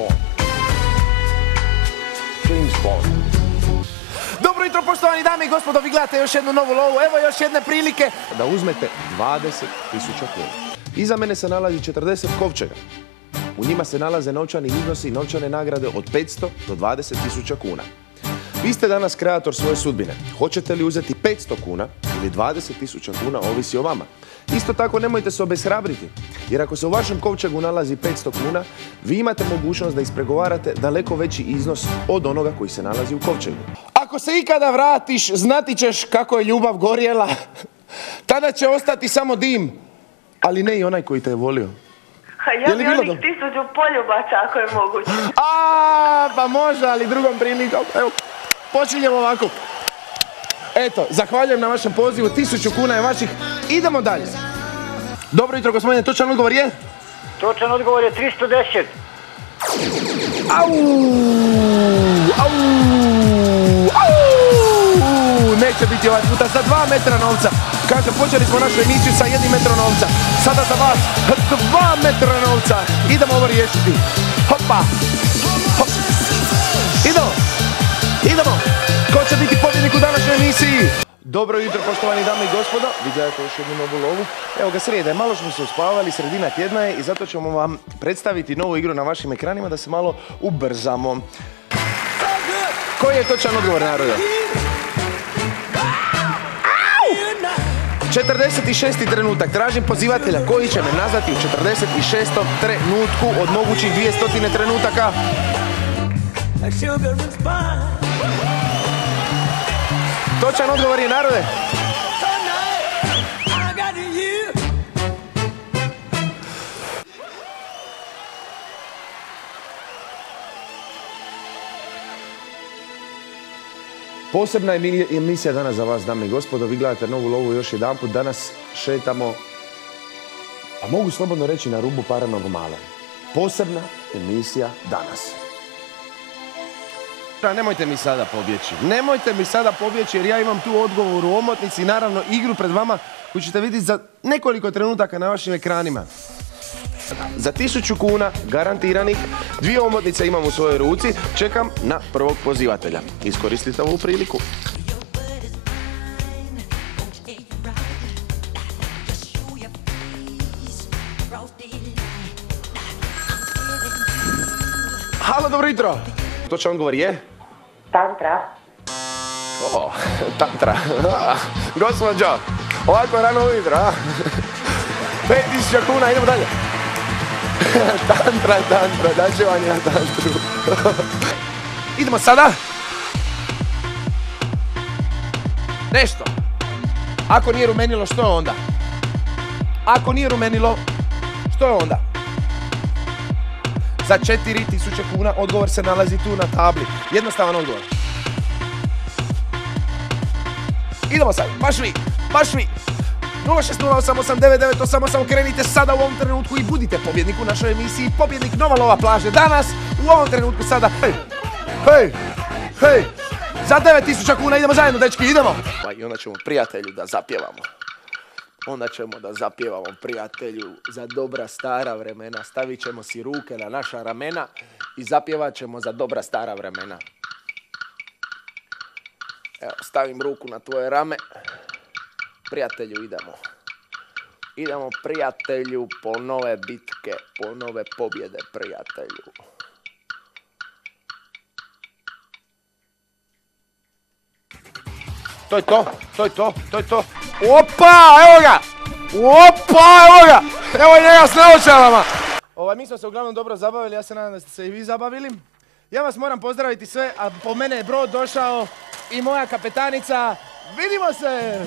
Bond. James Bond. Dobro jutro, poštovani dame i gospodo, vi gledate još jednu novu lovu. Evo još jedne prilike da uzmete 20.000 kuna. Iza mene se nalazi 40 kovčega. U njima se nalaze novčani iznosi i novčane nagrade od 500 do 20.000 kuna. Vi ste danas kreator svoje sudbine. Hoćete li uzeti 500 kuna ili 20.000 kuna, ovisi o vama. Isto tako nemojte se obeshrabriti, jer ako se u vašem kovčegu nalazi 500 kuna, vi imate mogućnost da ispregovarate daleko veći iznos od onoga koji se nalazi u kovčegu. Ako se ikada vratiš, znati ćeš kako je ljubav gorjela. Tada će ostati samo dim, ali ne i onaj koji te je volio. Ja bi onih 1000 poljubaca ako je moguće. Pa može, ali drugom prilikom. Evo, počinjemo ovako. Eto, zahvaljujem na vašem pozivu, 1000 kuna je vaših. Idemo dalje. Dobro jutro, gospodine, točan odgovor je? Točan odgovor je 310. Neće biti ovaj puta, za 2 metra novca. Kažem, počeli smo našu emisiju sa 1 metrom novca. Sada za vas 2 metra novca. Idemo ovo riješiti. Hopa. Hop. Idemo. Ko će biti pobjednik u današnjoj emisiji? Dobro jutro, poštovani dame i gospodo. Vi gledate još jednu novu lovu. Evo ga, srijeda je, malo smo se uspavali, sredina tjedna je i zato ćemo vam predstaviti novu igru na vašim ekranima da se malo ubrzamo. Koji je točan odgovor, naroda? 46. trenutak. Tražim pozivatelja koji će me nazvati u 46. trenutku od mogućih 200 trenutaka. Točan odgovor je, narode. Posebna emisija danas za vas, dame i gospodo. Vi gledate novu lovu još jedanput. Danas šetamo, a mogu slobodno reći, na rubu paranormala. Posebna emisija danas. Nemojte mi sada pobjeći jer ja imam tu odgovor u omotnici i naravno igru pred vama koju ćete vidjeti za nekoliko trenutaka na vašim ekranima. Za 1000 kuna garantiranih, 2 omotnice imam u svojoj ruci, čekam na prvog pozivatelja. Iskoristite ovu priliku. Halo, dobro jutro. Točan odgovor je? Tantra. Tantra. Gospođo, ovako rano ujutro, a? 5000 kuna, idemo dalje. Tantra, daće vam ja tantru. Idemo sada. Nešto. Ako nije rumenilo, što je onda? Ako nije rumenilo, što je onda? Za 4000 kuna odgovor se nalazi tu na tabli. Jednostavan odgovor. Idemo sad, baš vi. 060889988, krenite sada u ovom trenutku i budite pobjednik u našoj emisiji. Pobjednik Nova lova plaže danas, u ovom trenutku sada. Hej, za 9000 kuna idemo zajedno, dečki, idemo. I onda ćemo prijatelju da zapjevamo. Prijatelju za dobra stara vremena. Stavit ćemo si ruke na naša ramena i zapjevat ćemo za dobra stara vremena. Evo, stavim ruku na tvoje rame. Prijatelju, idemo. Idemo, prijatelju, po nove bitke, po nove pobjede, prijatelju. To je to. Opa, evo ga! Evo je njega s naočalama! Mi smo se uglavnom dobro zabavili, ja se nadam da ste se i vi zabavili. Ja vas moram pozdraviti sve, a po mene je brod došao i moja kapetanica. Vidimo se!